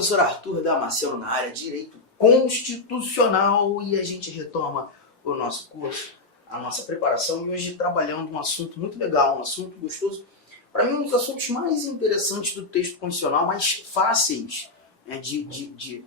Professor Arthur Damasceno na área de Direito Constitucional e a gente retoma o nosso curso, a nossa preparação e hoje trabalhando um assunto muito legal, um assunto gostoso. Para mim, um dos assuntos mais interessantes do texto constitucional, mais fáceis, né, de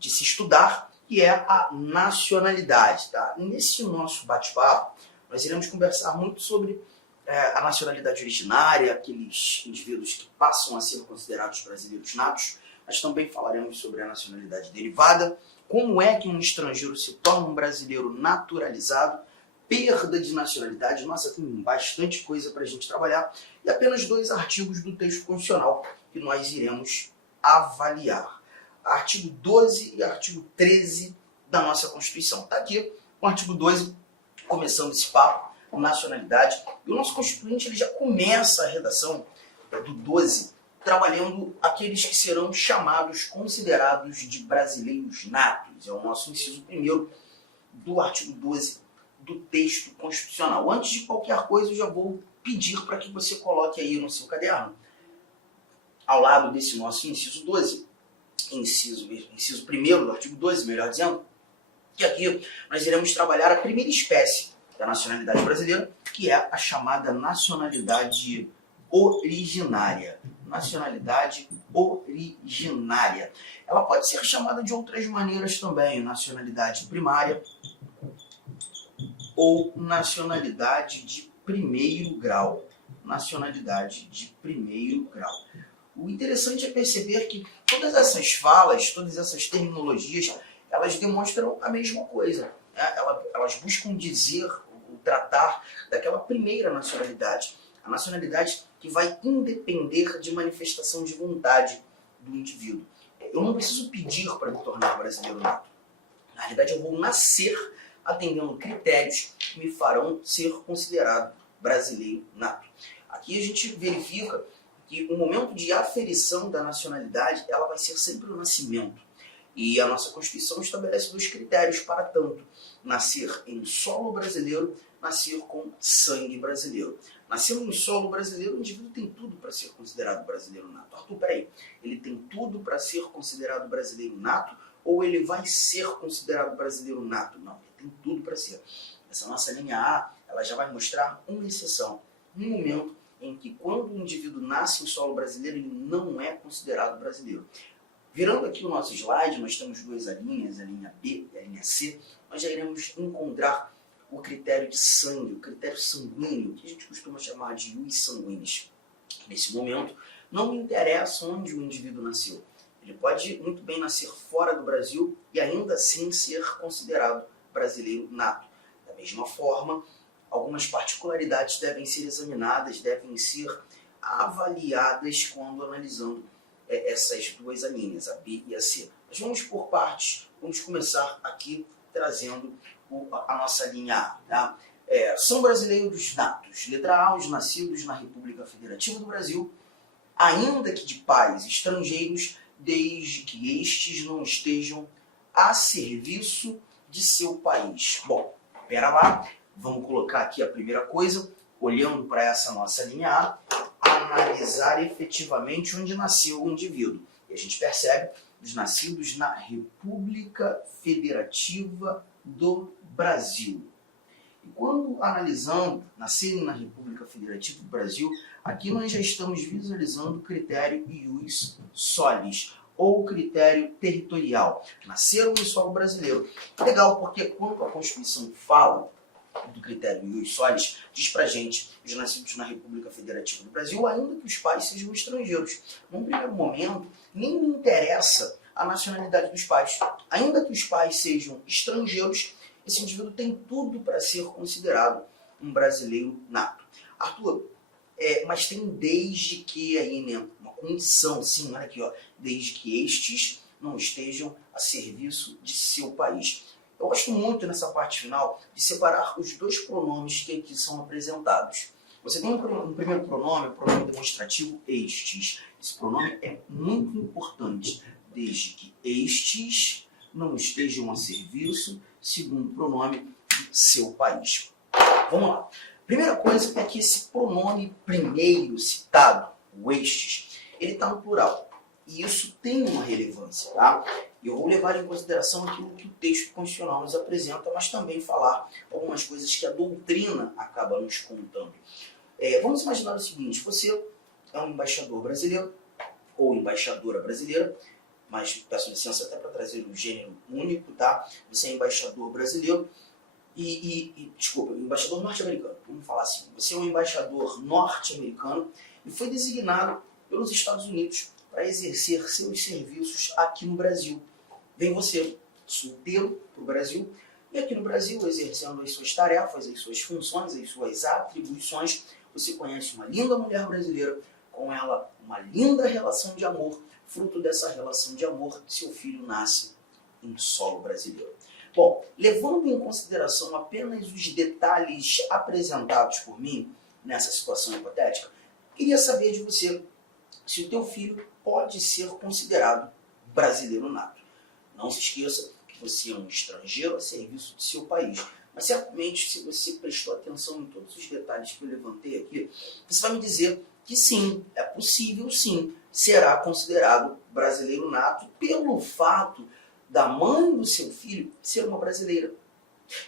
se estudar, que é a nacionalidade. Tá? Nesse nosso bate-papo, nós iremos conversar muito sobre a nacionalidade originária, aqueles indivíduos que passam a ser considerados brasileiros natos. Nós também falaremos sobre a nacionalidade derivada, como é que um estrangeiro se torna um brasileiro naturalizado, perda de nacionalidade. Nossa, tem bastante coisa para a gente trabalhar. E apenas 2 artigos do texto constitucional que nós iremos avaliar. Artigo 12 e artigo 13 da nossa Constituição. Está aqui o artigo 12, começando esse papo, nacionalidade. E o nosso Constituinte ele já começa a redação do 12 trabalhando aqueles que serão chamados, considerados de brasileiros natos. É o nosso inciso 1º do artigo 12 do texto constitucional. Antes de qualquer coisa, eu já vou pedir para que você coloque aí no seu caderno, ao lado desse nosso inciso 12, inciso 1º do artigo 12, melhor dizendo, que aqui nós iremos trabalhar a primeira espécie da nacionalidade brasileira, que é a chamada nacionalidade originária. Nacionalidade originária. Ela pode ser chamada de outras maneiras também, nacionalidade primária ou nacionalidade de primeiro grau. Nacionalidade de primeiro grau. O interessante é perceber que todas essas falas, todas essas terminologias, elas demonstram a mesma coisa. Né? Elas buscam dizer, tratar daquela primeira nacionalidade. A nacionalidade que vai independer de manifestação de vontade do indivíduo. Eu não preciso pedir para me tornar brasileiro nato. Na realidade, eu vou nascer atendendo critérios que me farão ser considerado brasileiro nato. Aqui a gente verifica que o momento de aferição da nacionalidade ela vai ser sempre o nascimento. E a nossa Constituição estabelece 2 critérios para tanto: nascer em solo brasileiro, nascer com sangue brasileiro. Nascendo em solo brasileiro, o indivíduo tem tudo para ser considerado brasileiro nato. Arthur, peraí, ele tem tudo para ser considerado brasileiro nato ou ele vai ser considerado brasileiro nato? Não, ele tem tudo para ser. Essa nossa linha A, ela já vai mostrar uma exceção. Um momento em que quando o indivíduo nasce em solo brasileiro, ele não é considerado brasileiro. Virando aqui o nosso slide, nós temos 2 linhas, a linha B e a linha C. Nós já iremos encontrar o critério de sangue, o critério sanguíneo, que a gente costuma chamar de ius sanguinis. Nesse momento, não me interessa onde o indivíduo nasceu. Ele pode muito bem nascer fora do Brasil e ainda assim ser considerado brasileiro nato. Da mesma forma, algumas particularidades devem ser examinadas, devem ser avaliadas quando analisando essas 2 linhas, a B e a C. Mas vamos por partes, vamos começar aqui trazendo a nossa linha A. Tá? São brasileiros natos, letra A, os nascidos na República Federativa do Brasil, ainda que de pais estrangeiros, desde que estes não estejam a serviço de seu país. Bom, pera lá, vamos colocar aqui a primeira coisa, olhando para essa nossa linha A, analisar efetivamente onde nasceu o indivíduo. E a gente percebe os nascidos na República Federativa do Brasil. E quando analisando nascerem na República Federativa do Brasil, aqui nós já estamos visualizando o critério ius solis, ou critério territorial. Nasceram em solo brasileiro. Legal, porque quando a Constituição fala do critério ius solis, diz pra gente os nascidos na República Federativa do Brasil, ainda que os pais sejam estrangeiros. Num primeiro momento, nem me interessa a nacionalidade dos pais. Ainda que os pais sejam estrangeiros, esse indivíduo tem tudo para ser considerado um brasileiro nato. Arthur, mas tem desde que aí, né, uma condição, sim, olha aqui, ó, desde que estes não estejam a serviço de seu país. Eu gosto muito nessa parte final de separar os 2 pronomes que aqui são apresentados. Você tem um primeiro pronome, o pronome demonstrativo estes. Esse pronome é muito importante, desde que estes não estejam a serviço, segundo pronome, de seu país. Vamos lá. Primeira coisa é que esse pronome primeiro citado, o estes, ele está no plural. E isso tem uma relevância, tá? Eu vou levar em consideração aquilo que o texto constitucional nos apresenta, mas também falar algumas coisas que a doutrina acaba nos contando. Vamos imaginar o seguinte: você é um embaixador brasileiro ou embaixadora brasileira, mas peço licença até para trazer um gênero único, tá? Você é embaixador brasileiro desculpa, embaixador norte-americano, vamos falar assim. Você é um embaixador norte-americano e foi designado pelos Estados Unidos para exercer seus serviços aqui no Brasil. Vem você, solteiro, para o Brasil, e aqui no Brasil, exercendo as suas tarefas, as suas funções, as suas atribuições, você conhece uma linda mulher brasileira, com ela uma linda relação de amor. Fruto dessa relação de amor, seu filho nasce em solo brasileiro. Bom, levando em consideração apenas os detalhes apresentados por mim nessa situação hipotética, queria saber de você se o teu filho pode ser considerado brasileiro nato. Não se esqueça que você é um estrangeiro a serviço de seu país. Mas certamente, se você prestou atenção em todos os detalhes que eu levantei aqui, você vai me dizer que sim, é possível sim, será considerado brasileiro nato pelo fato da mãe do seu filho ser uma brasileira.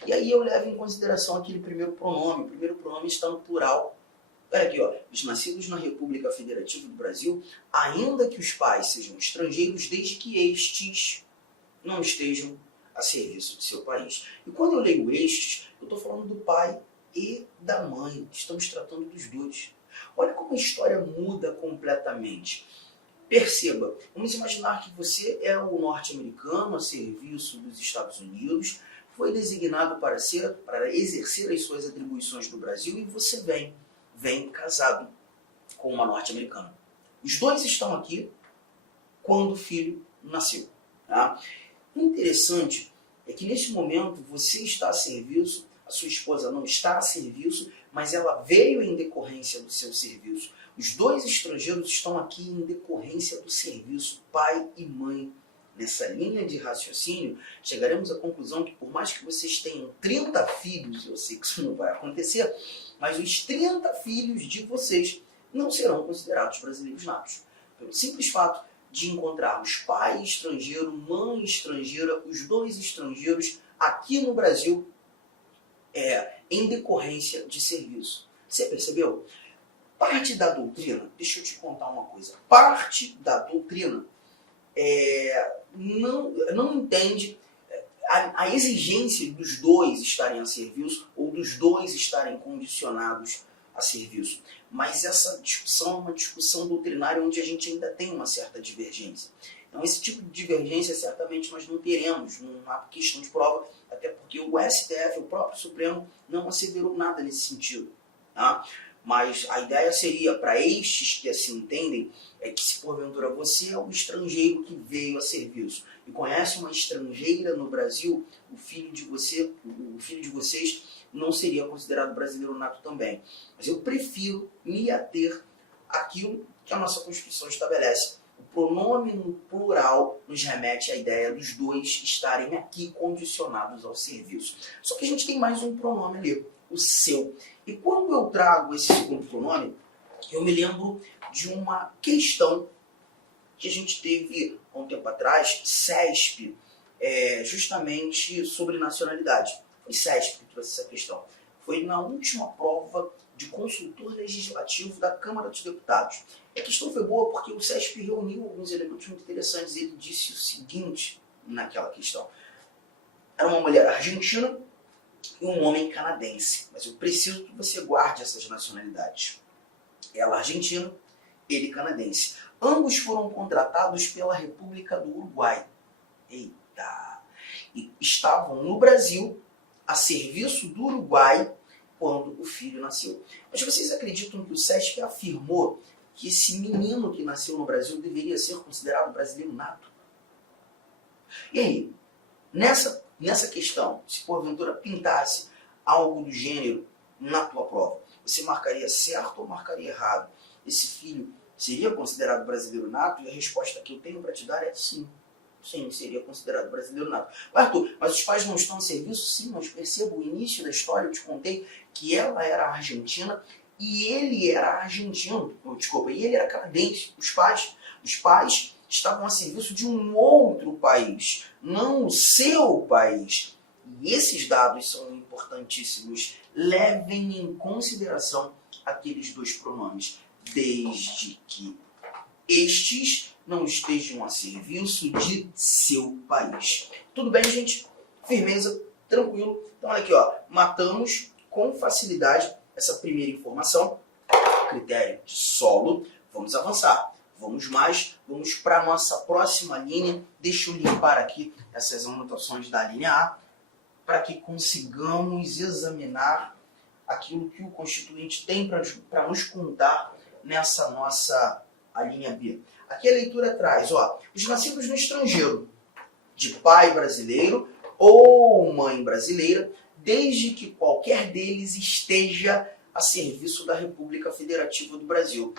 E aí eu levo em consideração aquele primeiro pronome. O primeiro pronome está no plural. Olha aqui, ó, os nascidos na República Federativa do Brasil, ainda que os pais sejam estrangeiros, desde que estes não estejam a serviço de seu país. E quando eu leio estes, eu estou falando do pai e da mãe. Estamos tratando dos dois. Olha como a história muda completamente. Perceba, vamos imaginar que você é um norte-americano a serviço dos Estados Unidos, foi designado para exercer as suas atribuições no Brasil e você vem casado com uma norte-americana. Os dois estão aqui quando o filho nasceu. Tá? O interessante é que nesse momento você está a serviço, a sua esposa não está a serviço, mas ela veio em decorrência do seu serviço. Os dois estrangeiros estão aqui em decorrência do serviço, pai e mãe. Nessa linha de raciocínio, chegaremos à conclusão que por mais que vocês tenham 30 filhos, eu sei que isso não vai acontecer, mas os 30 filhos de vocês não serão considerados brasileiros natos. Pelo simples fato de encontrarmos pai estrangeiro, mãe estrangeira, os dois estrangeiros aqui no Brasil, em decorrência de serviço. Você percebeu? Parte da doutrina, deixa eu te contar uma coisa, parte da doutrina não entende a exigência dos dois estarem a serviço ou dos dois estarem condicionados a serviço. Mas essa discussão é uma discussão doutrinária onde a gente ainda tem uma certa divergência. Então esse tipo de divergência certamente nós não teremos, não há questão de prova, até porque o STF, o próprio Supremo, não asseverou nada nesse sentido. Tá? Mas a ideia seria, para estes que assim entendem, é que se porventura você é um estrangeiro que veio a serviço e conhece uma estrangeira no Brasil, o filho de vocês não seria considerado brasileiro nato também. Mas eu prefiro me ater àquilo que a nossa Constituição estabelece. O pronome no plural nos remete à ideia dos dois estarem aqui condicionados ao serviço. Só que a gente tem mais um pronome ali, o seu. E quando eu trago esse segundo pronome, eu me lembro de uma questão que a gente teve há um tempo atrás, CESP, justamente sobre nacionalidade. Foi CESP que trouxe essa questão. Foi na última prova de consultor legislativo da Câmara dos Deputados. A questão foi boa porque o CESP reuniu alguns elementos muito interessantes. Ele disse o seguinte naquela questão. Era uma mulher argentina e um homem canadense. Mas eu preciso que você guarde essas nacionalidades. Ela argentina, ele canadense. Ambos foram contratados pela República do Uruguai. Eita! E estavam no Brasil a serviço do Uruguai quando o filho nasceu. Mas vocês acreditam que o SESC afirmou que esse menino que nasceu no Brasil deveria ser considerado brasileiro nato? E aí, nessa questão, se porventura pintasse algo do gênero na tua prova, você marcaria certo ou marcaria errado? Esse filho seria considerado brasileiro nato? E a resposta que eu tenho para te dar é sim. Sim, seria considerado brasileiro nato. Arthur, mas os pais não estão a serviço? Sim, mas perceba o início da história, eu te contei que ela era argentina e ele era argentino. Desculpa, e ele era canadense. Os pais estavam a serviço de um outro país, não o seu país. E esses dados são importantíssimos. Levem em consideração aqueles dois pronomes, desde que estes não estejam a serviço de seu país. Tudo bem, gente? Firmeza? Tranquilo? Então, olha aqui, ó. Matamos com facilidade essa primeira informação, critério de solo. Vamos avançar. Vamos para a nossa próxima linha. Deixa eu limpar aqui essas anotações da linha A, para que consigamos examinar aquilo que o Constituinte tem para nos contar nessa nossa a linha B. Aqui a leitura traz, ó, os nascidos no estrangeiro, de pai brasileiro ou mãe brasileira, desde que qualquer deles esteja a serviço da República Federativa do Brasil.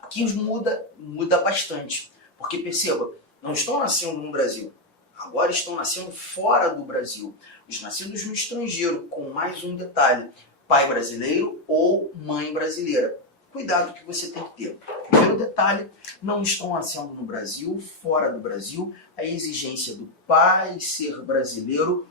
Aqui muda bastante, porque perceba, não estão nascendo no Brasil, agora estão nascendo fora do Brasil. Os nascidos no estrangeiro, com mais um detalhe, pai brasileiro ou mãe brasileira. Cuidado que você tem que ter. Primeiro detalhe, não estão nascendo no Brasil, fora do Brasil, a exigência do pai ser brasileiro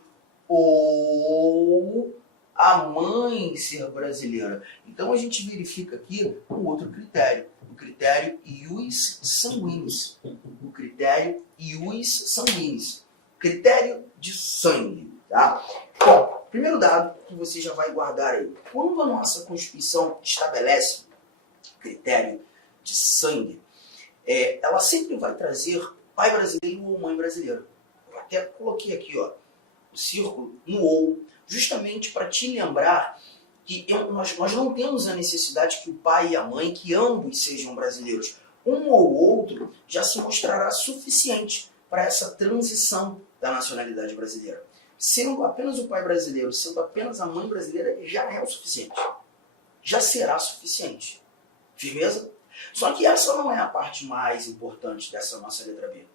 ou a mãe ser brasileira. Então a gente verifica aqui um outro critério, o critério ius sanguinis. O critério ius sanguinis. Critério de sangue. Tá? Bom, primeiro dado que você já vai guardar aí. Quando a nossa Constituição estabelece critério de sangue, ela sempre vai trazer pai brasileiro ou mãe brasileira. Eu até coloquei aqui, ó, o círculo no ou, justamente para te lembrar que nós não temos a necessidade que o pai e a mãe, que ambos sejam brasileiros. Um ou outro já se mostrará suficiente para essa transição da nacionalidade brasileira. Sendo apenas o pai brasileiro, sendo apenas a mãe brasileira, já é o suficiente. Já será suficiente. Firmeza? Só que essa não é a parte mais importante dessa nossa letra B.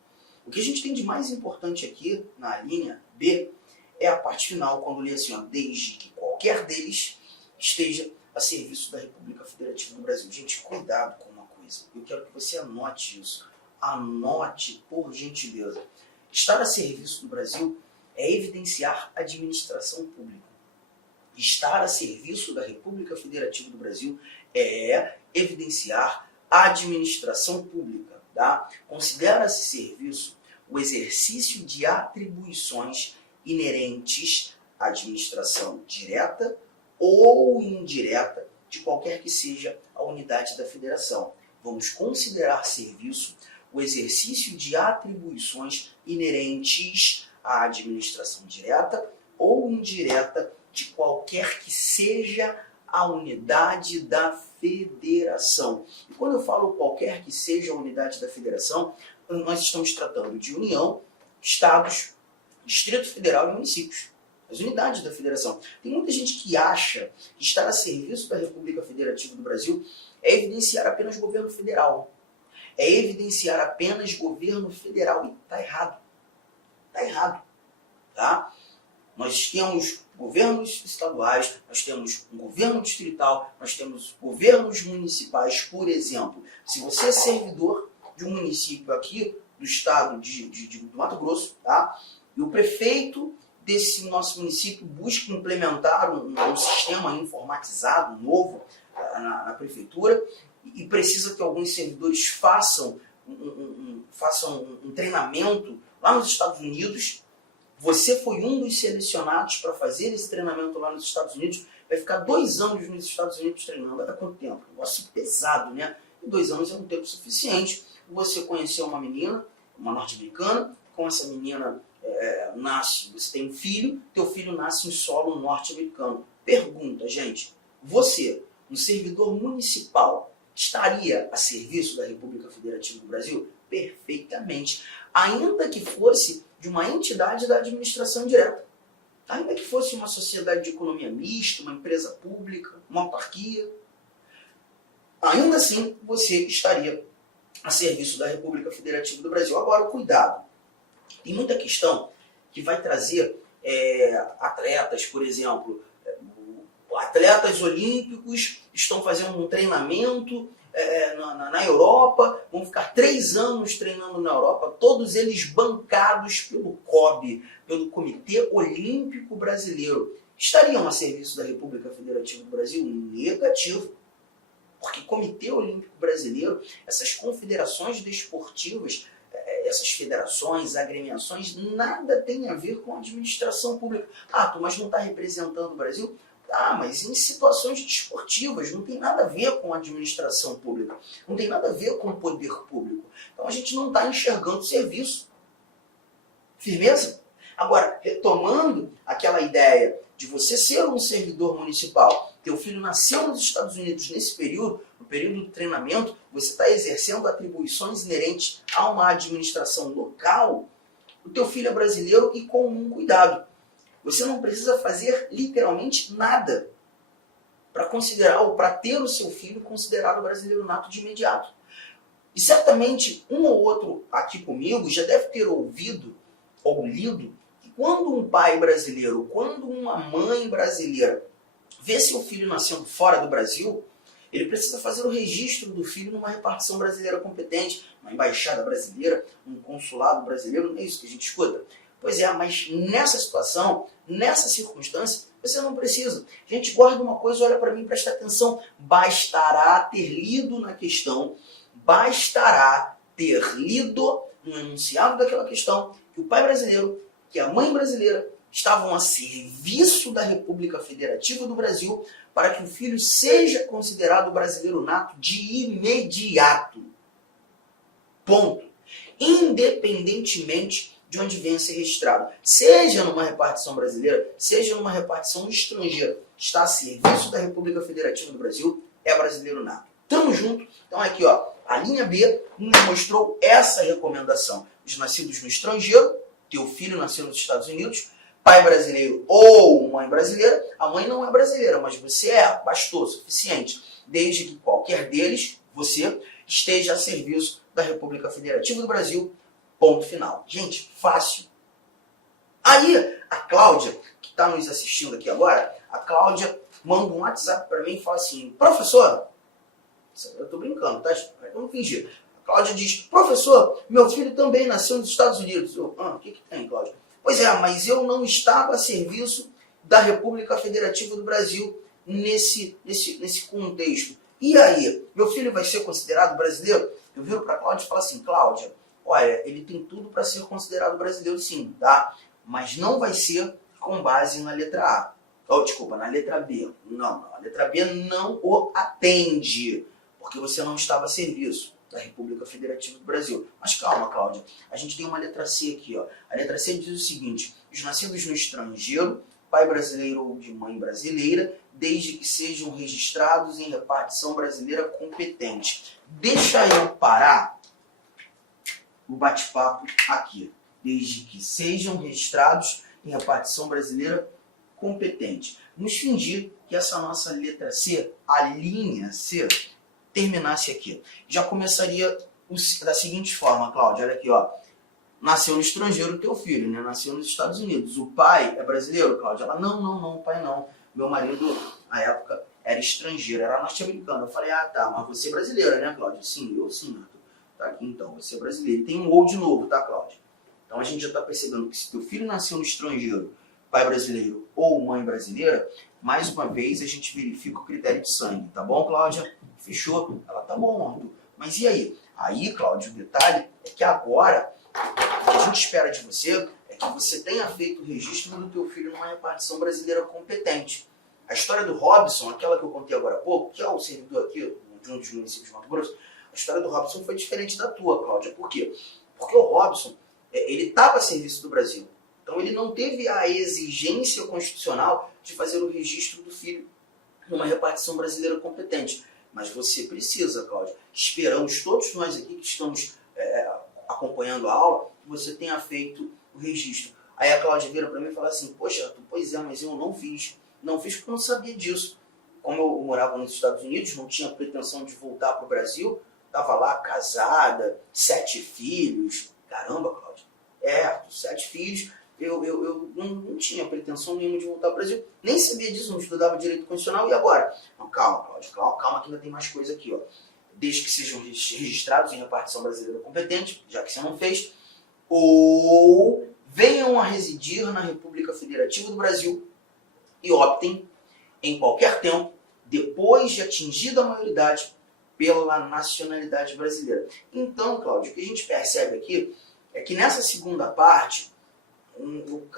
O que a gente tem de mais importante aqui, na linha B, é a parte final, quando lê assim, ó, desde que qualquer deles esteja a serviço da República Federativa do Brasil. Gente, cuidado com uma coisa. Eu quero que você anote isso. Anote, por gentileza. Estar a serviço do Brasil é evidenciar administração pública. Estar a serviço da República Federativa do Brasil é evidenciar administração pública. Tá? Considera-se serviço o exercício de atribuições inerentes à administração direta ou indireta de qualquer que seja a unidade da federação. Vamos considerar serviço o exercício de atribuições inerentes à administração direta ou indireta de qualquer que seja a unidade da federação. E quando eu falo qualquer que seja a unidade da federação, nós estamos tratando de União, Estados, Distrito Federal e municípios. As unidades da federação. Tem muita gente que acha que estar a serviço da República Federativa do Brasil é evidenciar apenas governo federal. É evidenciar apenas governo federal. E está errado. Está errado. Tá? Nós temos governos estaduais, nós temos um governo distrital, nós temos governos municipais, por exemplo. Se você é servidor de um município aqui do estado do Mato Grosso, tá? E o prefeito desse nosso município busca implementar um sistema informatizado novo na prefeitura e precisa que alguns servidores façam um treinamento lá nos Estados Unidos. Você foi um dos selecionados para fazer esse treinamento lá nos Estados Unidos, vai ficar 2 anos nos Estados Unidos treinando. Vai dar quanto tempo? Um negócio pesado, né? E 2 anos é um tempo suficiente. Você conheceu uma menina, uma norte-americana, com essa menina nasce, você tem um filho, teu filho nasce em solo norte-americano. Pergunta, gente, você, um servidor municipal, estaria a serviço da República Federativa do Brasil? Perfeitamente. Ainda que fosse de uma entidade da administração direta. Ainda que fosse uma sociedade de economia mista, uma empresa pública, uma autarquia, ainda assim você estaria a serviço da República Federativa do Brasil. Agora, cuidado. Tem muita questão que vai trazer atletas, por exemplo, atletas olímpicos estão fazendo um treinamento na Europa, vão ficar 3 anos treinando na Europa, todos eles bancados pelo COB, pelo Comitê Olímpico Brasileiro. Estariam a serviço da República Federativa do Brasil? Negativo. Porque Comitê Olímpico Brasileiro, essas confederações desportivas, essas federações, agremiações, nada tem a ver com a administração pública. Mas não está representando o Brasil? Mas em situações desportivas, não tem nada a ver com a administração pública, não tem nada a ver com o poder público. Então a gente não está enxergando o serviço. Firmeza? Agora, retomando aquela ideia de você ser um servidor municipal, teu filho nasceu nos Estados Unidos nesse período, no período do treinamento, você está exercendo atribuições inerentes a uma administração local, o teu filho é brasileiro e com um cuidado. Você não precisa fazer literalmente nada para considerar ou para ter o seu filho considerado brasileiro nato de imediato. E certamente um ou outro aqui comigo já deve ter ouvido ou lido que quando um pai brasileiro, quando uma mãe brasileira vê seu filho nascendo fora do Brasil, ele precisa fazer o registro do filho numa repartição brasileira competente, uma embaixada brasileira, um consulado brasileiro, não é isso que a gente escuta? Pois é, mas nessa situação, nessa circunstância, você não precisa. Gente, guarda uma coisa, olha para mim, presta atenção. Bastará ter lido na questão, bastará ter lido no enunciado daquela questão que o pai brasileiro, que a mãe brasileira estavam a serviço da República Federativa do Brasil para que o filho seja considerado brasileiro nato de imediato. Ponto. Independentemente de onde venha a ser registrado. Seja numa repartição brasileira, seja numa repartição estrangeira. Está a serviço da República Federativa do Brasil, é brasileiro nato. Tamo junto. Então aqui, ó, a linha B nos mostrou essa recomendação. Os nascidos no estrangeiro, teu filho nasceu nos Estados Unidos, pai brasileiro ou mãe brasileira, a mãe não é brasileira, mas você bastou, suficiente. Desde que qualquer deles, você, esteja a serviço da República Federativa do Brasil, ponto final. Gente, fácil. Aí, a Cláudia, que está nos assistindo aqui agora, a Cláudia manda um WhatsApp para mim e fala assim, professor, eu estou brincando, tá? Eu não fingi. A Cláudia diz, professor, meu filho também nasceu nos Estados Unidos. Eu, o que tem, Cláudia? Pois é, mas eu não estava a serviço da República Federativa do Brasil nesse contexto. E aí, meu filho vai ser considerado brasileiro? Eu viro para a Cláudia e falo assim, Cláudia, olha, ele tem tudo para ser considerado brasileiro sim, tá? Mas não vai ser com base na letra A. Desculpa, na letra B. Não, a letra B não o atende, porque você não estava a serviço da República Federativa do Brasil. Mas calma, Cláudia, a gente tem uma letra C aqui, ó. A letra C diz o seguinte, os nascidos no estrangeiro, pai brasileiro ou de mãe brasileira, desde que sejam registrados em repartição brasileira competente. Deixa eu parar o bate-papo aqui. Desde que sejam registrados em repartição brasileira competente. Nos fingir que essa nossa letra C, a linha C, terminasse aqui. Já começaria da seguinte forma, Cláudia, olha aqui, ó. Nasceu no estrangeiro o teu filho, né? Nasceu nos Estados Unidos. O pai é brasileiro, Cláudia? Ela, não, o pai não. Meu marido, na época, era estrangeiro, era norte-americano. Eu falei, tá, mas você é brasileira, né, Cláudia? Sim, eu sim, Arthur. Tá aqui então, você é brasileiro. Tem um ou de novo, tá, Cláudia? Então a gente já está percebendo que se teu filho nasceu no estrangeiro, pai brasileiro ou mãe brasileira, mais uma vez a gente verifica o critério de sangue, tá bom, Cláudia? Fechou? Ela, tá bom, Arthur. Mas e aí? Aí, Cláudia, o detalhe é que agora, o que a gente espera de você é que você tenha feito o registro do teu filho numa repartição brasileira competente. A história do Robson, aquela que eu contei agora há pouco, que é o servidor aqui de um dos municípios de Mato Grosso, a história do Robson foi diferente da tua, Cláudia. Por quê? Porque o Robson, ele estava a serviço do Brasil. Então ele não teve a exigência constitucional de fazer o registro do filho numa repartição brasileira competente. Mas você precisa, Cláudia. Esperamos todos nós aqui que estamos acompanhando a aula, que você tenha feito o registro. Aí a Cláudia vira para mim e fala assim, poxa, Arthur, pois é, mas eu não fiz. Não fiz porque eu não sabia disso. Como eu morava nos Estados Unidos, não tinha pretensão de voltar para o Brasil, estava lá casada, 7 filhos. Caramba, Cláudia. Arthur, 7 filhos. Eu não tinha pretensão nenhuma de voltar ao Brasil. Nem sabia disso, não estudava direito constitucional. E agora? Não, calma, Cláudia, calma que ainda tem mais coisa aqui. Ó. desde que sejam registrados em repartição brasileira competente, já que você não fez, ou venham a residir na República Federativa do Brasil e optem em qualquer tempo, depois de atingida a maioridade, pela nacionalidade brasileira. Então, Cláudio, o que a gente percebe aqui é que nessa segunda parte,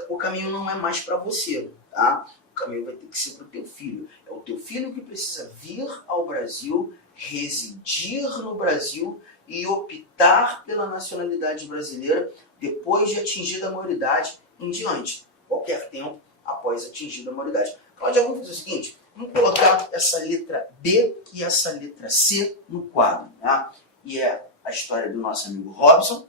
o caminho não é mais para você, tá? O caminho vai ter que ser para o teu filho. É o teu filho que precisa vir ao Brasil, residir no Brasil e optar pela nacionalidade brasileira depois de atingida a maioridade em diante, qualquer tempo após atingida a maioridade. Cláudia, vamos fazer o seguinte, vamos colocar essa letra B e essa letra C no quadro, tá? E é a história do nosso amigo Robson,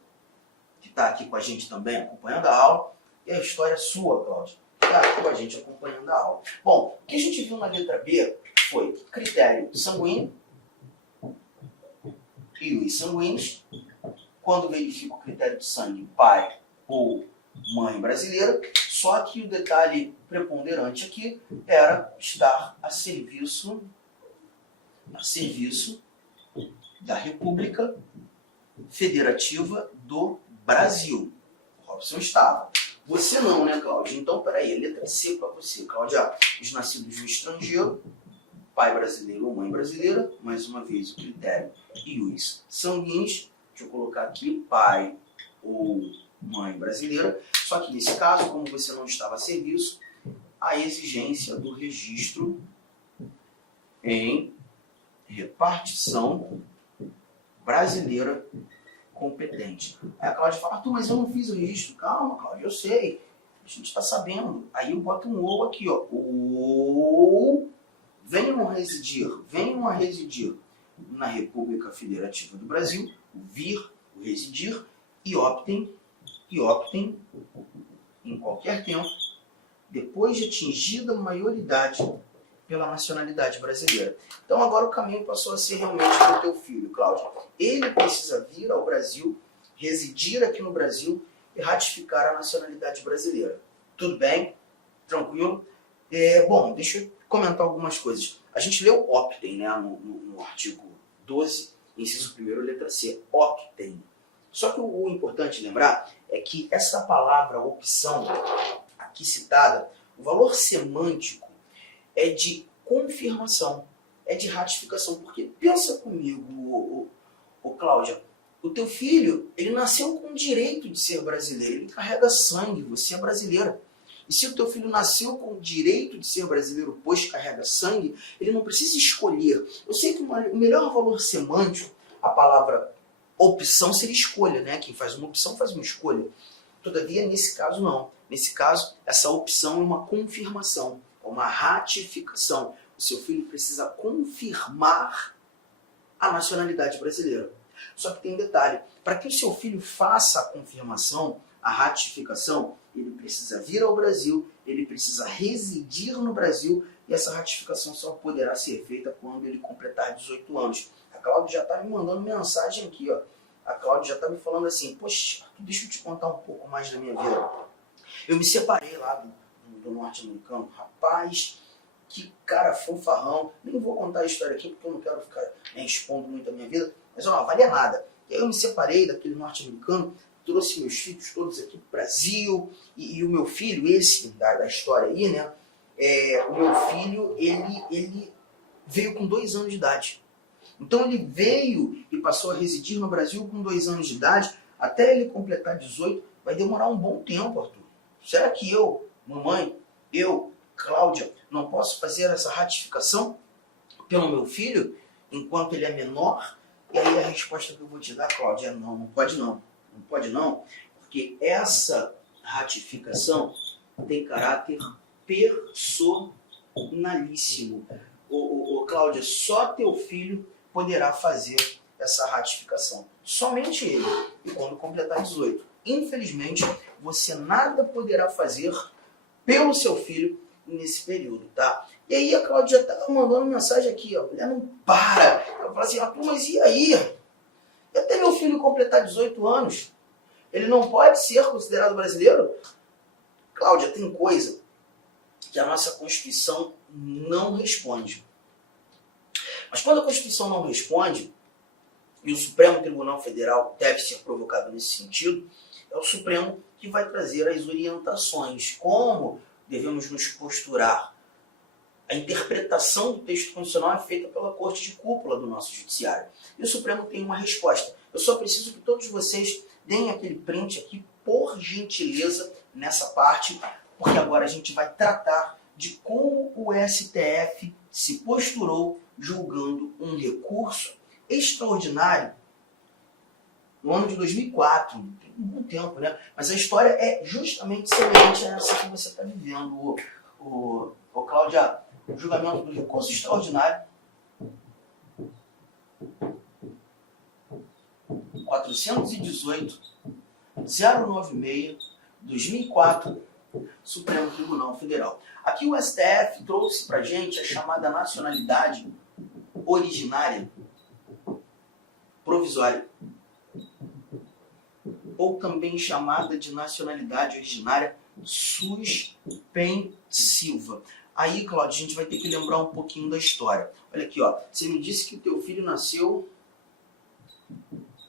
que está aqui com a gente também acompanhando a aula, e a história sua, Cláudia, que está aqui com a gente acompanhando a aula. Bom, o que a gente viu na letra B foi critério sanguíneo e os sanguíneos. Quando verifica o critério de sangue, pai ou mãe brasileira, só que o detalhe preponderante aqui era estar a serviço da República Federativa do Brasil. O Robson estava. Você não, né, Cláudia? Então, peraí, a letra C para você, Cláudia. Os nascidos no estrangeiro, pai brasileiro ou mãe brasileira, mais uma vez o critério e os sanguíneos. Deixa eu colocar aqui, pai ou mãe brasileira. Só que nesse caso, como você não estava a serviço, a exigência do registro em repartição brasileira competente. Aí a Cláudia fala, Arthur, mas eu não fiz o registro. Calma, Cláudia, eu sei. A gente está sabendo. Aí eu boto um ou aqui, ó. Ou venham a residir na República Federativa do Brasil, o vir, o residir, e optem em qualquer tempo, depois de atingida a maioridade, pela nacionalidade brasileira. Então agora o caminho passou a ser realmente para o teu filho, Cláudio. Ele precisa vir ao Brasil, residir aqui no Brasil e ratificar a nacionalidade brasileira. Tudo bem? Tranquilo? Bom, deixa eu comentar algumas coisas. A gente leu optem, né, no artigo 12, inciso 1º, letra C. Optem. Só que o importante lembrar é que essa palavra opção, aqui citada, o valor semântico é de confirmação, é de ratificação. Porque pensa comigo, Cláudia, o teu filho, ele nasceu com o direito de ser brasileiro, ele carrega sangue, você é brasileira. E se o teu filho nasceu com o direito de ser brasileiro, pois carrega sangue, ele não precisa escolher. Eu sei que o melhor valor semântico, a palavra opção seria escolha, né? Quem faz uma opção faz uma escolha. Todavia, nesse caso, não. Nesse caso, essa opção é uma confirmação, é uma ratificação. O seu filho precisa confirmar a nacionalidade brasileira. Só que tem um detalhe. Para que o seu filho faça a confirmação, a ratificação, ele precisa vir ao Brasil, ele precisa residir no Brasil, e essa ratificação só poderá ser feita quando ele completar 18 anos. A Cláudia já está me mandando mensagem aqui, ó. A Cláudia já está me falando assim, poxa, deixa eu te contar um pouco mais da minha vida. Eu me separei lá do norte-americano, rapaz, que cara fanfarrão. Nem vou contar a história aqui porque eu não quero ficar expondo muito a minha vida, mas ó, não valia nada. Eu me separei daquele norte-americano, trouxe meus filhos todos aqui para o Brasil, e o meu filho, esse da história aí, né? O meu filho, ele veio com 2 anos de idade. Então ele veio e passou a residir no Brasil com 2 anos de idade, até ele completar 18, vai demorar um bom tempo, Arthur. Será que eu, mamãe, Cláudia, não posso fazer essa ratificação pelo meu filho, enquanto ele é menor? E aí a resposta que eu vou te dar, Cláudia, é não, não pode não. Não pode não, porque essa ratificação tem caráter personalíssimo. Cláudia, só teu filho poderá fazer essa ratificação. Somente ele. E quando completar 18. Infelizmente, você nada poderá fazer pelo seu filho nesse período, tá? E aí a Cláudia já estava mandando mensagem aqui, ó. A mulher não para. Ela fala assim, Arthur, mas e aí? E até meu filho completar 18 anos, ele não pode ser considerado brasileiro? Cláudia, tem coisa que a nossa Constituição não responde. Mas quando a Constituição não responde, e o Supremo Tribunal Federal deve ser provocado nesse sentido, é o Supremo que vai trazer as orientações, como devemos nos posturar. A interpretação do texto constitucional é feita pela Corte de Cúpula do nosso Judiciário. E o Supremo tem uma resposta. Eu só preciso que todos vocês deem aquele print aqui, por gentileza, nessa parte, porque agora a gente vai tratar de como o STF se posturou julgando um recurso extraordinário no ano de 2004. Tem um bom tempo, né? Mas a história é justamente semelhante a essa que você está vivendo, Cláudia. O julgamento do recurso extraordinário 418-096-2004, Supremo Tribunal Federal. Aqui o STF trouxe para a gente a chamada nacionalidade originária provisória, ou também chamada de nacionalidade originária suspensiva. Aí, Cláudio, a gente vai ter que lembrar um pouquinho da história. Olha aqui, ó. Você me disse que o teu filho nasceu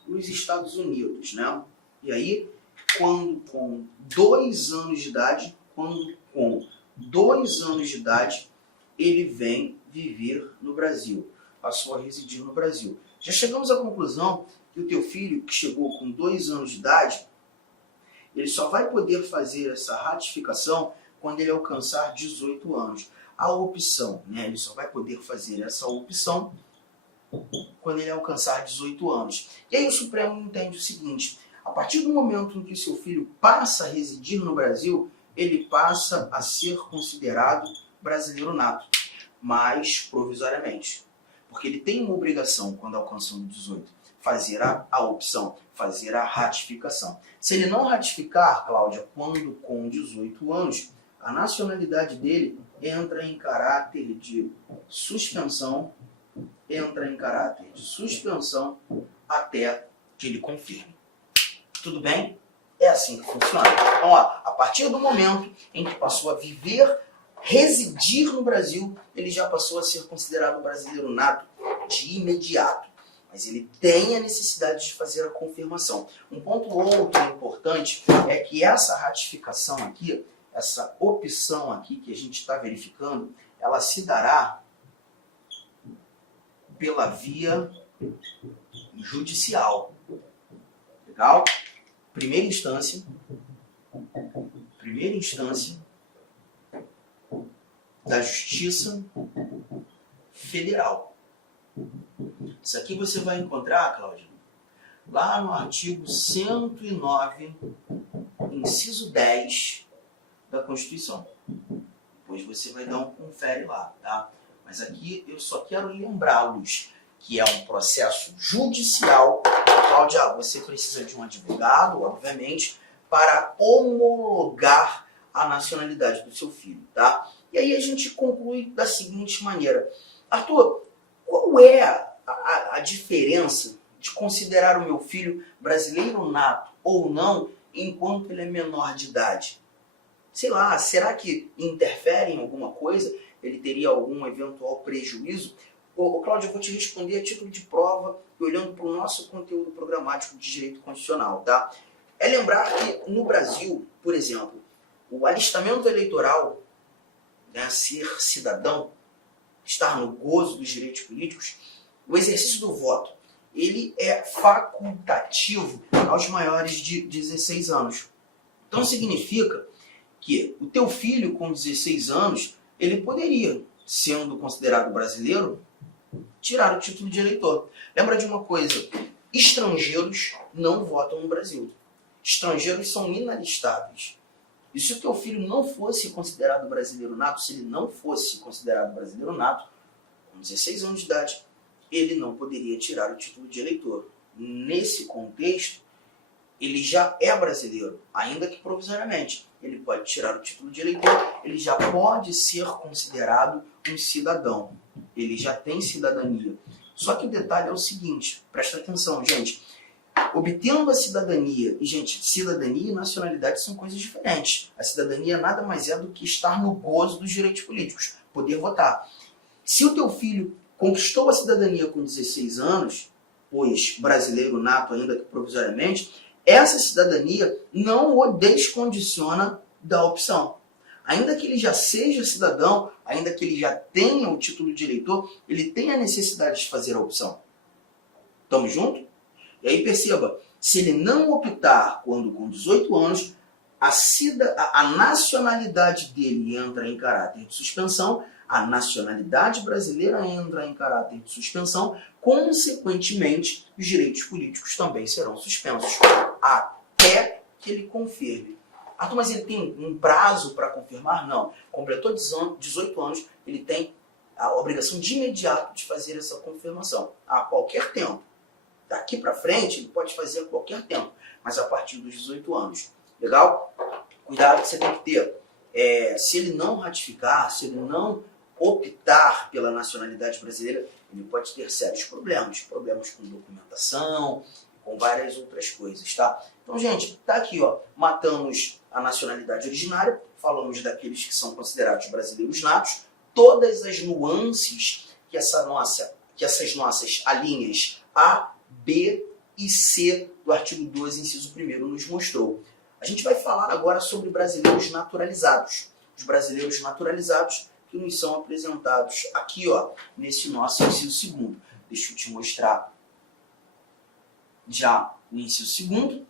nos Estados Unidos, né? E aí, quando com 2 anos de idade, ele vem viver no Brasil. Passou a residir no Brasil. Já chegamos à conclusão que o teu filho, que chegou com 2 anos de idade, ele só vai poder fazer essa ratificação quando ele alcançar 18 anos. A opção, né? Ele só vai poder fazer essa opção quando ele alcançar 18 anos. E aí o Supremo entende o seguinte: a partir do momento em que seu filho passa a residir no Brasil, ele passa a ser considerado brasileiro nato, mas provisoriamente. Porque ele tem uma obrigação, quando alcançando 18, fazer a opção, fazer a ratificação. Se ele não ratificar, Cláudia, quando com 18 anos, a nacionalidade dele entra em caráter de suspensão, até que ele confirme. Tudo bem? É assim que funciona. Então, ó, a partir do momento em que passou a residir no Brasil, ele já passou a ser considerado brasileiro nato de imediato. Mas ele tem a necessidade de fazer a confirmação. Um ponto outro importante é que essa ratificação aqui, essa opção aqui que a gente está verificando, ela se dará pela via judicial. Legal? Primeira instância da Justiça Federal. Isso aqui você vai encontrar, Cláudia, lá no artigo 109, inciso 10 da Constituição. Depois você vai dar um confere lá, tá? Mas aqui eu só quero lembrá-los que é um processo judicial. Cláudia, você precisa de um advogado, obviamente, para homologar a nacionalidade do seu filho, tá? E aí a gente conclui da seguinte maneira: Arthur, qual é a diferença de considerar o meu filho brasileiro nato ou não enquanto ele é menor de idade? Sei lá, será que interfere em alguma coisa? Ele teria algum eventual prejuízo? Cláudio, eu vou te responder a título de prova e olhando para o nosso conteúdo programático de direito constitucional, tá? É lembrar que no Brasil, por exemplo, o alistamento eleitoral, né, ser cidadão, estar no gozo dos direitos políticos, o exercício do voto, ele é facultativo aos maiores de 16 anos. Então significa que o teu filho com 16 anos, ele poderia, sendo considerado brasileiro, tirar o título de eleitor. Lembra de uma coisa: estrangeiros não votam no Brasil. Estrangeiros são inalistáveis. E se o teu filho não fosse considerado brasileiro nato, se ele não fosse considerado brasileiro nato, com 16 anos de idade, ele não poderia tirar o título de eleitor. Nesse contexto, ele já é brasileiro, ainda que provisoriamente. Ele pode tirar o título de eleitor, ele já pode ser considerado um cidadão. Ele já tem cidadania. Só que o detalhe é o seguinte, presta atenção, gente. Obtendo a cidadania, e gente, cidadania e nacionalidade são coisas diferentes. A cidadania nada mais é do que estar no gozo dos direitos políticos, poder votar. Se o teu filho conquistou a cidadania com 16 anos, pois brasileiro nato, ainda que provisoriamente, essa cidadania não o descondiciona da opção. Ainda que ele já seja cidadão, ainda que ele já tenha o título de eleitor, ele tem a necessidade de fazer a opção. Tamo junto? E aí perceba, se ele não optar quando com 18 anos, a nacionalidade dele entra em caráter de suspensão, a nacionalidade brasileira entra em caráter de suspensão, consequentemente, os direitos políticos também serão suspensos, até que ele confirme. Arthur, mas ele tem um prazo para confirmar? Não. Completou 18 anos, ele tem a obrigação de imediato de fazer essa confirmação, a qualquer tempo. Daqui para frente, ele pode fazer a qualquer tempo, mas a partir dos 18 anos. Legal? Cuidado que você tem que ter. Se ele não ratificar, se ele não optar pela nacionalidade brasileira, ele pode ter sérios problemas. Problemas com documentação, com várias outras coisas, tá? Então, gente, tá aqui, ó. Matamos a nacionalidade originária, falamos daqueles que são considerados brasileiros natos, todas as nuances que essas nossas alíneas A, B e C do artigo 12, inciso 1º, nos mostrou. A gente vai falar agora sobre brasileiros naturalizados. Os brasileiros naturalizados que nos são apresentados aqui, ó, nesse nosso inciso 2º. Deixa eu te mostrar já o inciso 2º.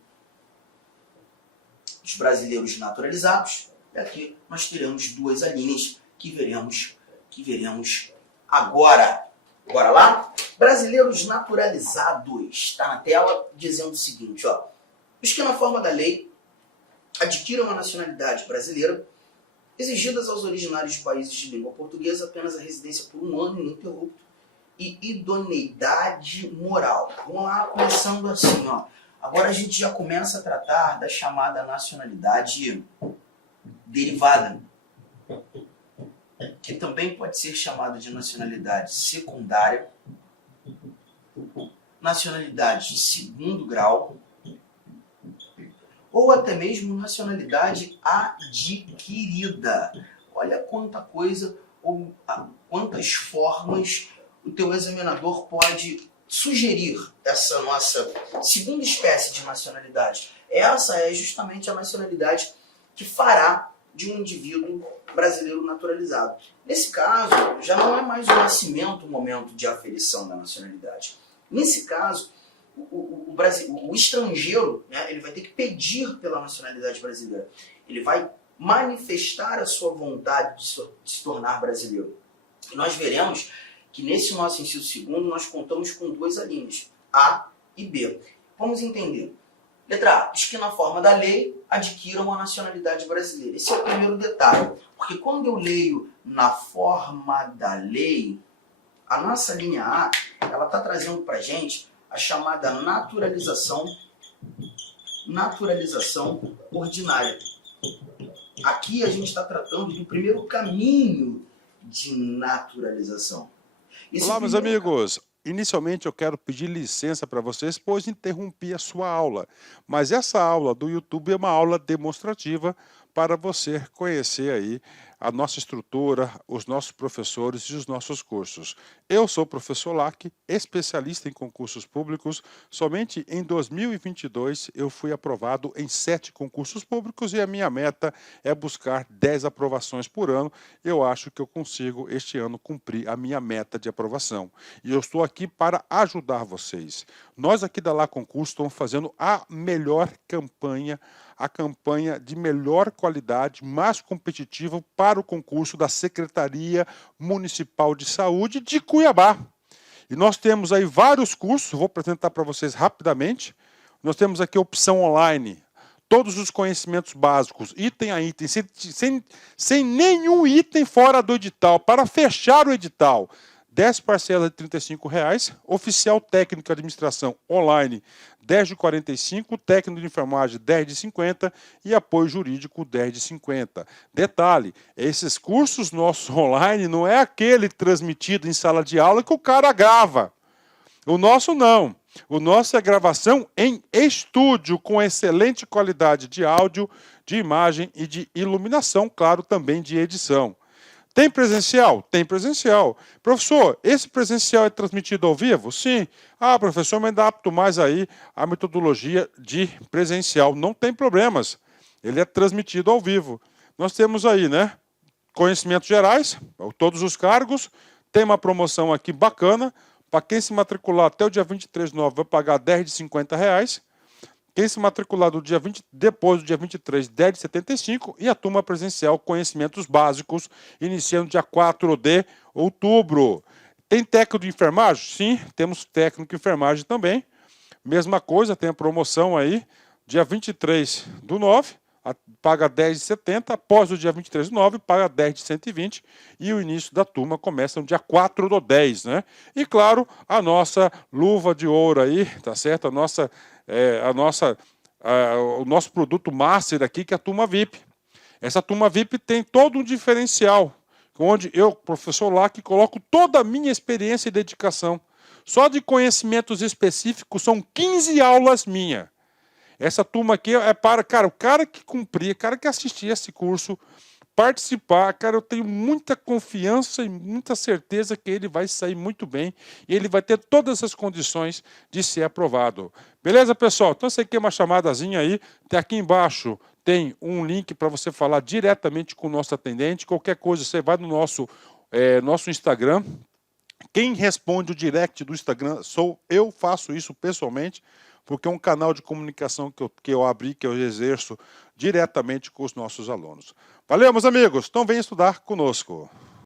Os brasileiros naturalizados. E aqui nós teremos duas alíneas que veremos agora. Bora lá? Brasileiros naturalizados. Está na tela dizendo o seguinte, ó. Os que na forma da lei adquiram a nacionalidade brasileira, exigidas aos originários de países de língua portuguesa apenas a residência por 1 ano ininterrupto e idoneidade moral. Vamos lá, começando assim, ó. Agora a gente já começa a tratar da chamada nacionalidade derivada, que também pode ser chamada de nacionalidade secundária, nacionalidade de 2º grau, ou até mesmo nacionalidade adquirida. Olha quanta coisa, ou quantas formas o teu examinador pode sugerir essa nossa segunda espécie de nacionalidade. Essa é justamente a nacionalidade que fará de um indivíduo brasileiro naturalizado. Nesse caso, já não é mais o nascimento o momento de aferição da nacionalidade. Nesse caso, o estrangeiro, né, ele vai ter que pedir pela nacionalidade brasileira. Ele vai manifestar a sua vontade de se tornar brasileiro. E nós veremos que nesse nosso inciso 2º nós contamos com duas alíneas, A e B. Vamos entender. Letra A, os que na forma da lei adquiram a nacionalidade brasileira. Esse é o primeiro detalhe. Porque quando eu leio na forma da lei, a nossa linha A, ela está trazendo para a gente a chamada naturalização ordinária. Aqui a gente está tratando do primeiro caminho de naturalização. Olá, meus amigos. Inicialmente eu quero pedir licença para vocês, pois interrompi a sua aula. Mas essa aula do YouTube é uma aula demonstrativa para você conhecer aí a nossa estrutura, os nossos professores e os nossos cursos. Eu sou o professor Lac, especialista em concursos públicos. Somente em 2022 eu fui aprovado em 7 concursos públicos e a minha meta é buscar 10 aprovações por ano. Eu acho que eu consigo este ano cumprir a minha meta de aprovação. E eu estou aqui para ajudar vocês. Nós aqui da Lá Concurso estamos fazendo a melhor campanha, a campanha de melhor qualidade, mais competitiva para o concurso da Secretaria Municipal de Saúde de Cuiabá. E nós temos aí vários cursos, vou apresentar para vocês rapidamente. Nós temos aqui a opção online, todos os conhecimentos básicos, item a item, sem nenhum item fora do edital, para fechar o edital. 10 parcelas de R$ 35,00, oficial técnico de administração online 10 de 45, técnico de enfermagem 10 de 50 e apoio jurídico 10 de 50. Detalhe, esses cursos nossos online não é aquele transmitido em sala de aula que o cara grava. O nosso não. O nosso é gravação em estúdio com excelente qualidade de áudio, de imagem e de iluminação, claro, também de edição. Tem presencial? Tem presencial. Professor, esse presencial é transmitido ao vivo? Sim. Ah, professor, mas adapto mais aí a metodologia de presencial. Não tem problemas. Ele é transmitido ao vivo. Nós temos aí, né? Conhecimentos gerais, todos os cargos. Tem uma promoção aqui bacana. Para quem se matricular até o dia 23/9 vai pagar 10 de R$ 50. Quem se matricular do dia 20, depois do dia 23, 10 de 75, e a turma presencial Conhecimentos Básicos, iniciando dia 4 de outubro. Tem técnico de enfermagem? Sim, temos técnico de enfermagem também. Mesma coisa, tem a promoção aí, dia 23/9, paga 10 de 70, após o dia 23/9, paga 10 de 120, e o início da turma começa no dia 4/10, né? E claro, a nossa luva de ouro aí, tá certo? O nosso produto master aqui, que é a turma VIP. Essa turma VIP tem todo um diferencial, onde eu, professor Lac, coloco toda a minha experiência e dedicação. Só de conhecimentos específicos são 15 aulas minhas. Essa turma aqui é para, cara, o cara que cumprir, o cara que assistir esse curso, participar, cara, eu tenho muita confiança e muita certeza que ele vai sair muito bem e ele vai ter todas as condições de ser aprovado. Beleza, pessoal? Então você quer uma chamadazinha aí, tem aqui embaixo, tem um link para você falar diretamente com o nosso atendente. Qualquer coisa, você vai no nosso Instagram. Quem responde o direct do Instagram sou eu, faço isso pessoalmente, porque é um canal de comunicação que eu abri, que eu exerço diretamente com os nossos alunos. Valeu, meus amigos. Então, venham estudar conosco.